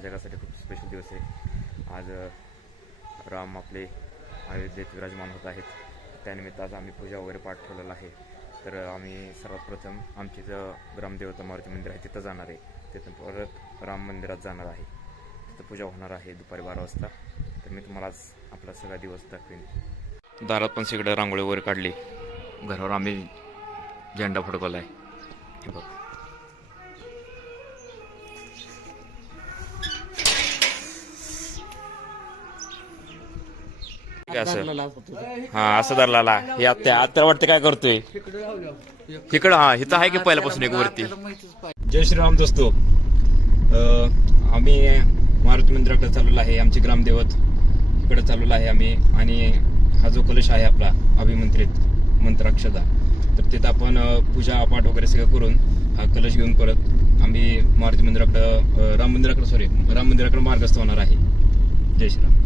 जगासाठी खूप स्पेशल दिवस आहे. आज राम आपले अयोध्येत विराजमान होत आहेत. त्यानिमित्त आज आम्ही पूजा वगैरे पाठ ठेवलेला आहे. तर आम्ही सर्वात प्रथम आमची जर ग्रामदेवता मारुती मंदिर आहे तिथं जाणार आहे. तिथं परत राम मंदिरात जाणार आहे. तिथं पूजा होणार आहे दुपारी बारा वाजता. तर मी तुम्हाला आज आपला सगळा दिवस दाखवेन. दारात पण सगळं रांगोळी वगैरे काढली. घरावर आम्ही झेंडा फडकवला आहे हे बघ. असं. हा असं धरला हे आत्या आत्या वाटते काय करतोय? इकडं हा इथं आहे की पहिल्यापासून एक वरती? जय श्रीराम दोस्तो. अं, आम्ही मारुती मंदिराकडे चाललेलो आहे आमचे ग्रामदेवत इकडे चाललेलो आहे आम्ही. आणि हा जो कलश आहे आपला अभिमंत्रित मंत्राक्षदा तर तिथं आपण अं, पूजा पाठ वगैरे सगळं करून हा कलश घेऊन परत आम्ही मारुती मंदिराकडं अं, राम मंदिराकडे सॉरी राम मंदिराकडे मार्गस्थ होणार आहे. जय श्रीराम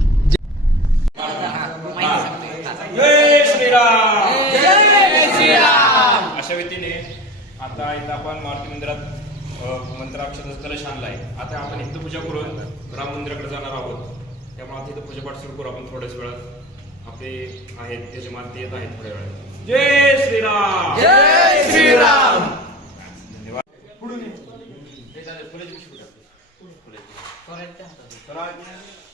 जय श्रीराम जय श्रीराम अशा रीतीने आता इथं आपण मारुती मंदिरात अ, मंत्राक्षराचा कलश आणलाय आता आपण इथं पूजा करून राम मंदिराकडे जाणार आहोत. त्यामुळे आता इथं पूजापाठ सुरू करू आपण थोड्याच वेळात. आपले आहेत त्याचे मारुती येत आहेत थोड्या वेळात. जय श्रीराम जय श्रीराम धन्यवाद देव जय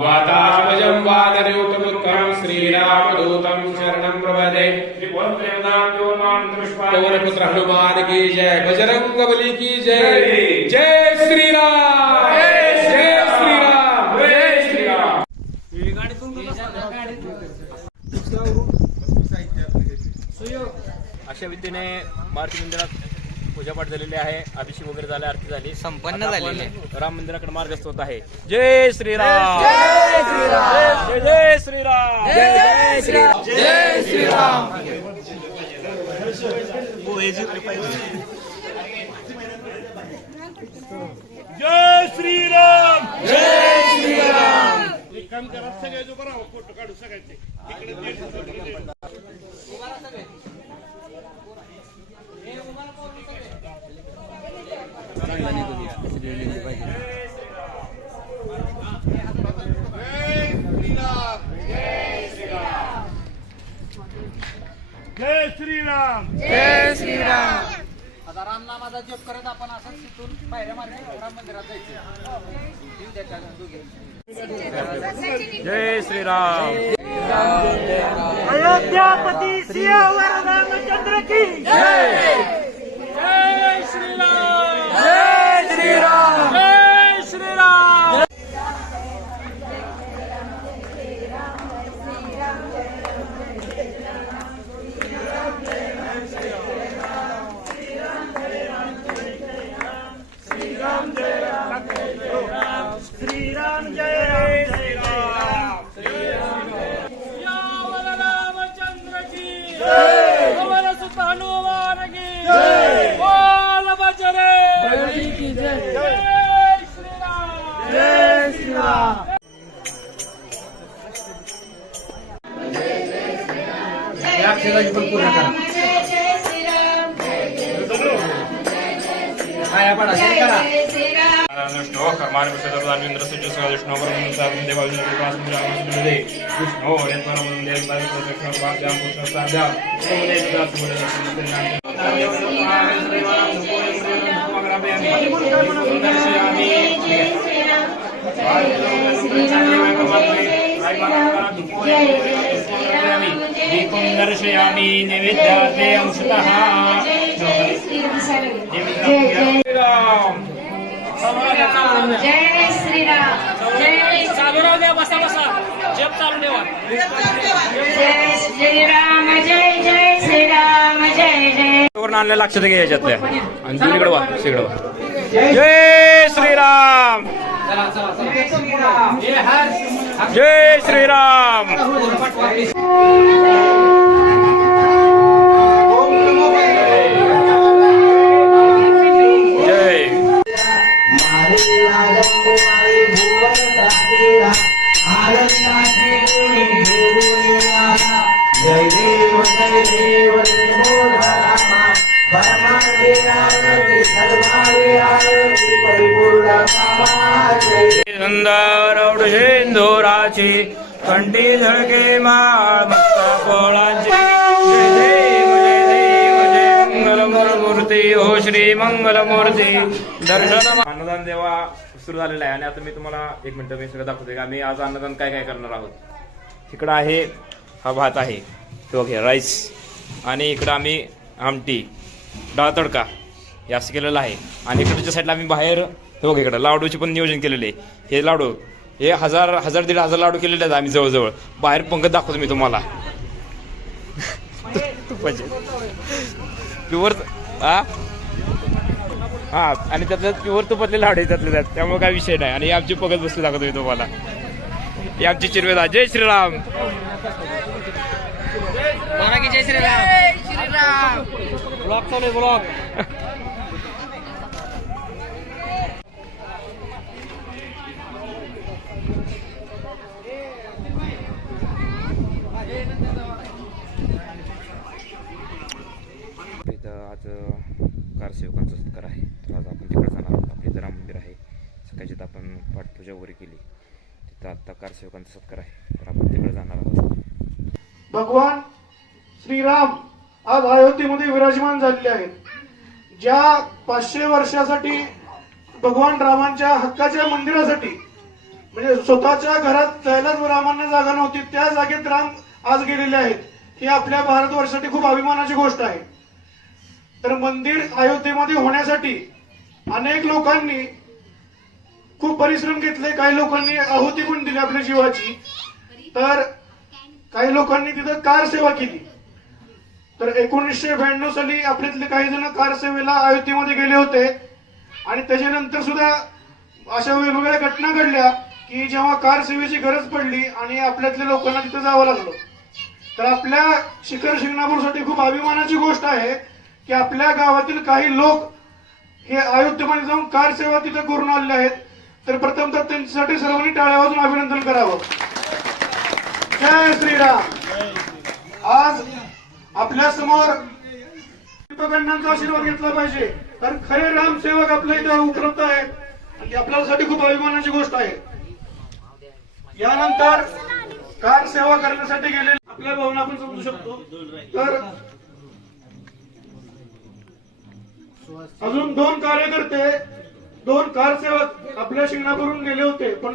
वातात्मजं वादरयूतमुत्तरं श्रीरामदूतं शरणं प्रपदे पवनपुत्र हनुमान की जय बजरंग बली की जय जय श्री राम जय श्री राम जय श्री राम अशा रीतीने मारुती मंदिरात पूजापाठ झालेली आहे अभिषेक वगैरे झाले आरती झाली. संपन्न झालेली आहे. राम मंदिराकडे मार्गस्थ होत आहे. जय श्रीराम. जय श्रीराम. जय जय श्रीराम. जय जय श्रीराम. जय श्रीराम. जय श्रीराम. चांगला निघतो पाहिजे जय श्रीराम जय श्रीराम आता रामनामाचा जप करत आपण असं तिथून पायऱ्या मार्गे राम मंदिरात जायचं जय श्रीराम अयोध्यापती सियावर रामचंद्र की। जय! विष्णो कर्माणि विषदर्दानि इन्द्रस्य च विष्णो परमहंसां देवा विष्णुपासमुद्रामस्मिदे विष्णो यत्परमं देवताय प्रदक्षिणपाद्यां पुष्णस्ताभ्यां सोमदेव दीपं बसा बसा चालू जय श्रीराम जय जय श्रीराम जय जय वरून घ्या याच्यातल्या आणि वा तिकडे जय श्रीराम जय श्रीराम सुंदर कंठी झळके माळ मक्का पोळांची मंगलमूर्ती. हो श्री मंगलमूर्ती. दर्शन अन्नदान देवा सुरू झालेला आहे. आणि आता मी तुम्हाला एक मिनिट मी सगळं दाखवते का? आम्ही आज अन्नदान काय काय करणार आहोत? इकडं आहे हा भात आहे. तो घे राईस आणि इकडं आम्ही आमटी डाळ तडका. हे असं केलेलं आहे. आणि इकडच्या साईडला आम्ही बाहेर हे बघ इकडं लाडूचे पण नियोजन केलेले हे लाडू हे हजार हजार दीड हजार लाडू केलेले आहेत आम्ही जवळजवळ. बाहेर पंगत दाखवतो मी तुम्हाला. तुपाचे प्युअर हा हा आणि त्यातलं प्युअर तुपातले लाडू त्यातले. त्यात त्यामुळे काय विषय नाही. आणि हे आमची पंगत बसली दाखवतो मी तुम्हाला. हे आमची चिरवेदा. जय श्रीराम. जय श्रीराम. ब्लॉक चालू आहे ब्लॉक इथं आज कारसेवकांचा सत्कार आहे. तर आज आपण तिकडे जाणार आहोत. आपलं जरा राम मंदिर आहे. सकाळची तर आपण पाठपूजा वगैरे केली तिथं आत्ता कारसेवकांचा सत्कार आहे. तर आपण तिकडे जाणार आहोत. भगवान श्रीराम आज अयोध्येमध्ये विराजमान झालेले आहेत. ज्या पाचशे वर्षासाठी भगवान रामांच्या हक्काच्या मंदिरासाठी म्हणजे स्वतःच्या घरात जायलाच रामांना जागा नव्हती त्या जागेत राम आज गेलेले आहेत. ही आपल्या भारतवर्षासाठी खूप अभिमानाची गोष्ट आहे. तर मंदिर अयोध्येमध्ये होण्यासाठी अनेक लोकांनी खूप परिश्रम घेतले. काही लोकांनी आहुती पण दिली आपल्या जीवाची. तर काही लोकांनी तिथं कार सेवा केली. तर एकोणीसशे ब्याण्णव साली आपल्यातले काही जण कार सेवेला अयोध्येमध्ये गेले होते. आणि त्याच्यानंतर सुद्धा अशा वेगवेगळ्या घटना घडल्या की जेव्हा कार सेवेची गरज पडली आणि आपल्यातल्या लोकांना तिथं जावं लागलं. तर आपल्या शिखर शिंगणापूरसाठी खूप अभिमानाची गोष्ट आहे. की आपल्या गावातील काही लोक हे अयोध्येमध्ये जाऊन कार सेवा तिथं करून आलेले आहेत. तर प्रथमतः त्यांच्यासाठी सर्वांनी टाळ्या वाजून अभिनंदन करावं. जय श्रीराम. आज आपल्यासमोर दीपकांडांचा आशीर्वाद घेतला पाहिजे. कारण खरे रामसेवक आपल्या इथे उपलब्ध आहेत. आणि आपल्यासाठी खूप अभिमानाची गोष्ट आहे. यानंतर कार सेवा करण्यासाठी गेले आपल्या भावना आपण समजू शकतो. तर अजून दोन कार्यकर्ते दोन कारसेवक आपल्या शिंगणापूरून गेले होते. पण